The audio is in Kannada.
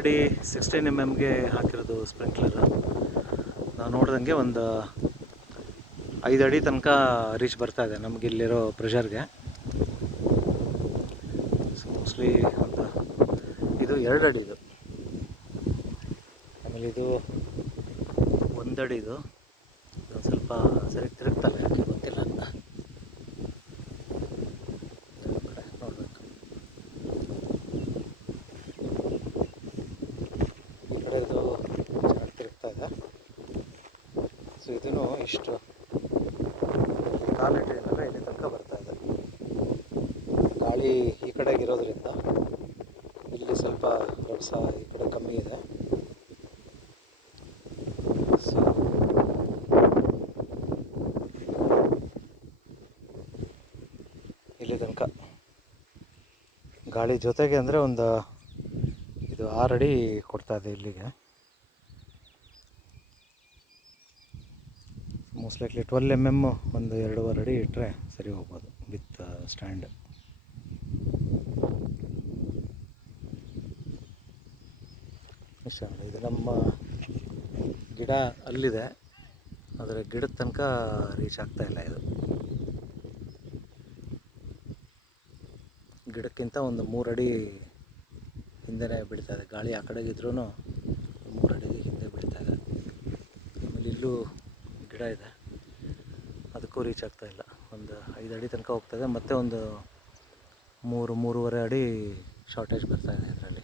ಆಲ್ರೆಡಿ 16 mm ಹಾಕಿರೋದು ಸ್ಪ್ರಿಂಕ್ಲರ್. ನಾವು ನೋಡ್ದಂಗೆ ಒಂದು 5 ಅಡಿ ತನಕ ರೀಚ್ ಬರ್ತಾ ಇದೆ ನಮಗೆ ಇಲ್ಲಿರೋ ಪ್ರೆಷರ್ಗೆ. ಸೊ ಮೋಸ್ಟ್ಲಿ ಒಂದು ಇದು 2 ಅಡಿ ಇದು, ಆಮೇಲೆ ಇದು 1 ಅಡಿ ಇದು. ಸ್ವಲ್ಪ ಸರಿ ತಿರುಗ್ತವೆ, ಯಾಕೆ ಗೊತ್ತಿಲ್ಲ ಅಂತ ನೋಡಬೇಕು. ಈ ಕಡೆ ಇದು ಚೆನ್ನಾಗಿ ತಿರುಗ್ತಾ ಇದೆ. ಸೊ ಇದೂ ಇಷ್ಟು ಕಾಲಿಟ್ರಿ ಅಂದರೆ ಇಲ್ಲಿ ತನಕ ಬರ್ತಾ ಇದೆ. ಗಾಳಿ ಈ ಕಡೆಗೆ ಇರೋದ್ರಿಂದ ಇಲ್ಲಿ ಸ್ವಲ್ಪ ರಭಸ ಈ ಕಡೆ ಕಮ್ಮಿ ಇದೆ. ಸೊ ಇಲ್ಲಿ ತನಕ ಗಾಳಿ ಜೊತೆಗೆ ಅಂದರೆ ಒಂದು ಇದು 6 ಅಡಿ ಕೊಡ್ತಾ ಇದೆ ಇಲ್ಲಿಗೆ. ಮೋಸ್ಟ್ ಲೈಕ್ಲಿ 12 mm ಒಂದು 2.5 ಅಡಿ ಇಟ್ಟರೆ ಸರಿ ಹೋಗ್ಬೋದು ವಿತ್ ಸ್ಟ್ಯಾಂಡ್. ಇಷ್ಟ ಇದು ನಮ್ಮ ಗಿಡ ಅಲ್ಲಿದೆ, ಆದರೆ ಗಿಡದ ತನಕ ರೀಚ್ ಆಗ್ತಾಯಿಲ್ಲ. ಇದು ಗಿಡಕ್ಕಿಂತ ಒಂದು 3 ಅಡಿ ಹಿಂದೆನೇ ಬೀಳ್ತಾ ಇದೆ. ಗಾಳಿ ಆ ಕಡೆಗೆ ಇದ್ರೂ 3 ಅಡಿ ಹಿಂದೆ ಬೀಳ್ತಾ ಇದೆ. ಆಮೇಲೆ ಇಲ್ಲೂ ಗಿಡ ಇದೆ, ಅದಕ್ಕೂ ರೀಚ್ ಆಗ್ತಾಯಿಲ್ಲ. ಒಂದು 5 ಅಡಿ ತನಕ ಹೋಗ್ತಾಯಿದೆ, ಮತ್ತು ಒಂದು 3-3.5 ಅಡಿ ಶಾರ್ಟೇಜ್ ಬರ್ತಾಯಿದೆ ಇದರಲ್ಲಿ.